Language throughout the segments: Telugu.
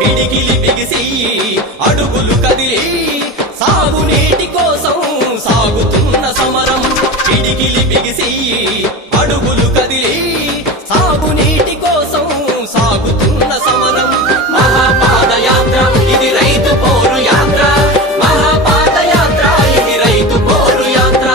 పిడికిలి బిగిసి అడుగులు కదిలి సాగునీటి కోసం సాగుతున్న సమరం పిడికిలి బిగిసి అడుగులు కదిలి సాగునీటి కోసం సాగుతున్న సమరం మహాపాదయాత్ర ఇది రైతు పోరు యాత్ర మహాపాదయాత్ర ఇది రైతు పోరు యాత్ర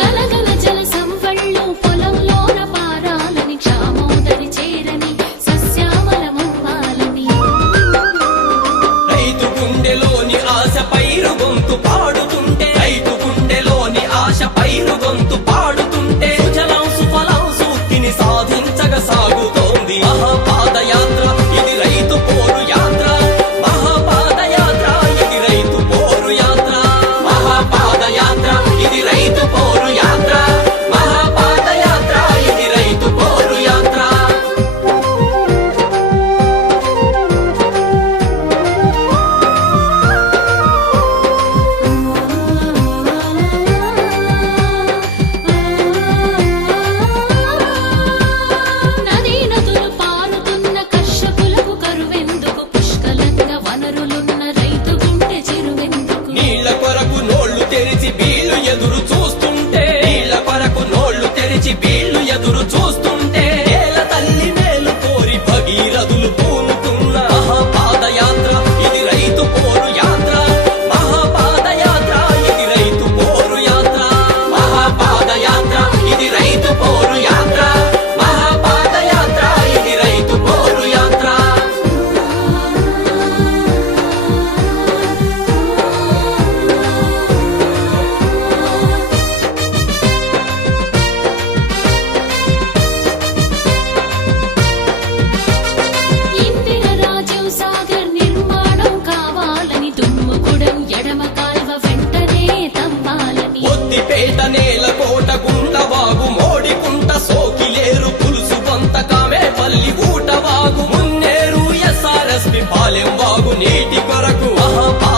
గలగల జల సంవళ్ళు పొలంలోన పారాలని క్షామోదరి చేరని సస్యామలమవ్వాలని రైతు గుండెలోని ఆశ పైరు గొంతు పాడుతుంటే రైతు గుండెలోని ఆశ పైరు గొంతు పాడుతుంటే సుజలం సుఫలం సూక్తిని సాధించగ సాగుతోంది మహాపాదయాత్ర ఇది రైతు పోరు యాత్ర మహాపాదయాత్ర ఇది రైతు పోరు యాత్ర మహాపాదయాత్ర ఇది రైతు పోరు యాత్ర మహాపాదయాత్ర ఇది రైతు పోరు యాత్ర నదీ నదులు పారుతున్న కర్షకులకు కరువెందుకు పుష్కలంగా వనరులున్న రైతు గుండె చెరువెందుకు నీళ్ల కొరకు నోళ్లు తెరిచి బీళ్లు ఎదురు చూస్తుంటే నీళ్ల కొరకు నోళ్లు తెరిచి బీళ్లు ఎదురు చూస్తుంటే నేల తల్లి మేలు కోరి భగీరథులు పూనుతున్న మహాపాదయాత్ర ఇది రైతు పోరు యాత్ర మహాపాదయాత్ర ఇది రైతు పోరు యాత్ర మహాపాదయాత్ర ఇది రైతు పోరు యాత్ర మహాపాదయాత్ర ఇది రైతు పోరు యాత్ర ఇందిర రాజీవ్ సాగర్ నిర్మాణం కావాలని దుమ్ముగూడెం ఎడమ కాల్వ వెంటనే తవ్వాలని ఒత్తిపేట నేల కోట గుంటవాగు మోడికుంట సోకిలేరు పులుసు కొంత కామేపల్లి ఊటవాగు మున్నేరు ఎస్ఆర్ఎస్పి పాలెం వాగు నీటి కొరకు మహాపా